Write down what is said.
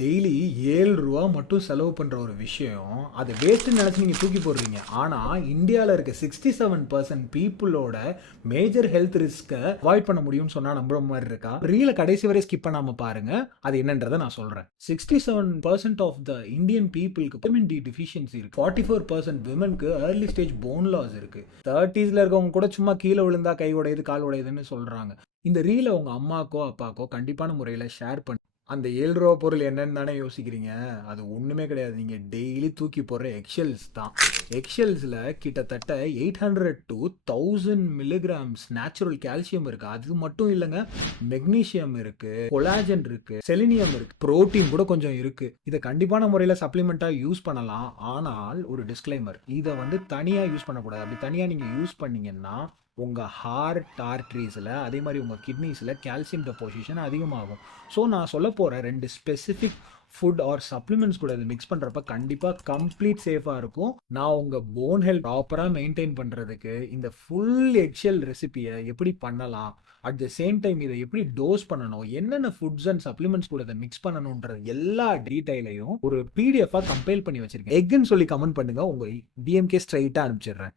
Daily ரூ. 7 மட்டும் செலவு பண்ற ஒரு விஷயம், அத வேஸ்ட்ன்னு நெனச்சு நீங்க தூக்கி போடுறீங்க. ஆனா, இந்தியால இருக்க 67% பீப்பிளோட மேஜர் ஹெல்த் ரிஸ்க்க அவாய்ட் பண்ண முடியும்னு சொன்னா நம்புற மாரி இருக்கா? ரீல கடைசி வரை ஸ்கிப் பண்ணாம பாருங்க. அது என்னன்றத நான் சொல்றேன். 67% ஆஃப் த இந்தியன் பீப்பிள்க்கு விட்டமின் டி டெஃபிஷியன்சி இருக்கு. 44% விமென்க்கு ஏர்லி ஸ்டேஜ் போன் லாஸ் இருக்கு. 30ஸ்ல இருக்கவங்க கூட சும்மா கீழ விழுந்தா கை உடையுது, கால் உடையுதுன்னு சொல்றாங்க. இந்த ரீல உங்க அம்மாக்கோ, அப்பாக்கோ கண்டிப்பான முறையில ஷேர் பண்ணி அந்த ரூ. 7 பொருள் என்னன்னு தானே யோசிக்கிறீங்க. அது ஒண்ணுமே கிடையாது. நீங்க டெய்லி தூக்கி போடுற எக்ஷெல்ஸ் தான். எக்ஷெல்ஸ்ல கிட்டத்தட்ட 800 to 1000 மில்லிகிராம்ஸ் நேச்சுரல் கால்சியம் இருக்கு. அது மட்டும் இல்லைங்க, மெக்னீசியம் இருக்கு, கொலாஜன் இருக்கு, செலினியம் இருக்கு, புரோட்டீன் கூட கொஞ்சம் இருக்கு. இதை கண்டிப்பான முறையில் சப்ளிமெண்டா யூஸ் பண்ணலாம். ஆனால் ஒரு டிஸ்க்ளைமர், இதை வந்து தனியா யூஸ் பண்ணக்கூடாது. அப்படி தனியா நீங்க யூஸ் பண்ணீங்கன்னா உங்கள் ஹார்ட் ஆர்ட்ரிஸில் அதே மாதிரி உங்கள் கிட்னிஸில் கால்சியம் டெபோசிஷன் அதிகமாகும். ஸோ நான் சொல்ல போகிற 2 ஸ்பெசிஃபிக் ஃபுட் ஆர் சப்ளிமெண்ட்ஸ் கூட இது மிக்ஸ் பண்ணுறப்ப கண்டிப்பாக கம்ப்ளீட் சேஃபாக இருக்கும். நான் உங்கள் போன் ஹெல்த் ப்ராப்பராக மெயின்டைன் பண்ணுறதுக்கு இந்த ஃபுல் எக்ஷெல் ரெசிபியை எப்படி பண்ணலாம், அட் த சேம் டைம் இதை எப்படி டோஸ் பண்ணணும், என்னென்ன ஃபுட்ஸ் அண்ட் சப்ளிமெண்ட்ஸ் கூட இதை மிக்ஸ் பண்ணணுன்ற எல்லா டீடைலையும் ஒரு பிடிஎஃபாக கம்பைல் பண்ணி வச்சிருக்கேன். எக்குன்னு சொல்லி கமெண்ட் பண்ணுங்க, உங்கள் டிஎம்கே ஸ்ட்ரைட்டாக அனுப்பிச்சிடுறேன்.